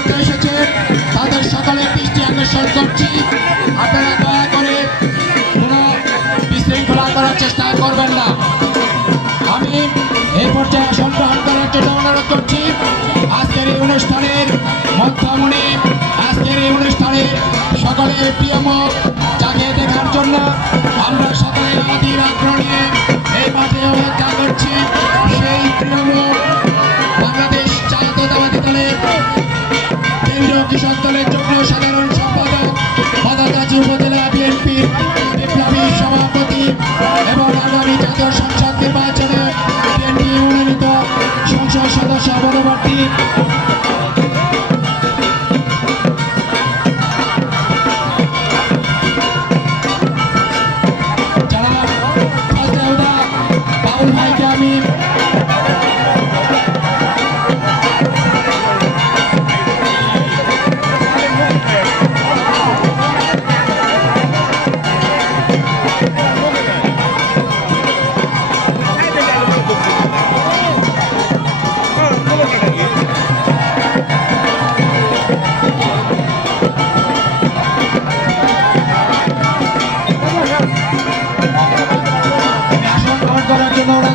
করতে এসেছে তাদের সকলের দৃষ্টি আকর্ষণ করছি, আপনারা দয়া করে কোনো বিশৃঙ্খলা করার চেষ্টা করবেন না। আমি এই পর্যায়ে আসন গ্রহণ করার জন্য অনুরোধ করছি। আজকের এই অনুষ্ঠানের মধ্যমণি, আজকের এই অনুষ্ঠানের সকলের প্রিয় মুখ যাকে দেখার জন্য আমরা সকলে অধীর আগ্রহ নিয়ে এই মাঠে অপেক্ষা করছি, সেই প্রিয় মুখ বাংলাদেশ জাতীয়তাবাদী দলের কেন্দ্রীয় কৃষক দলের যুগ্ম সাধারণ সম্পাদক, বদলগাছী উপজেলা বিএনপির বিপ্লবী সভাপতি এবং আগামী জাতীয় সংসদ নির্বাচনে বিএনপি মনোনীত সংসদ সদস্য পরবর্তী বাবুল ভাইকে আমি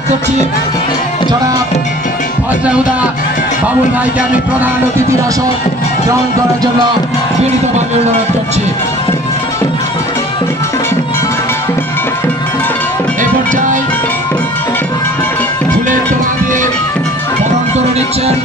করছি। জনাব ফজলেহুদা বাবুল ভাইকে আমি প্রধান অতিথির আসন গ্রহণ করার জন্য বিনীতভাবে অনুরোধ করছি। এই পর্যায়ে ফুলের তোলা দিয়ে বরণ করে নিচ্ছেন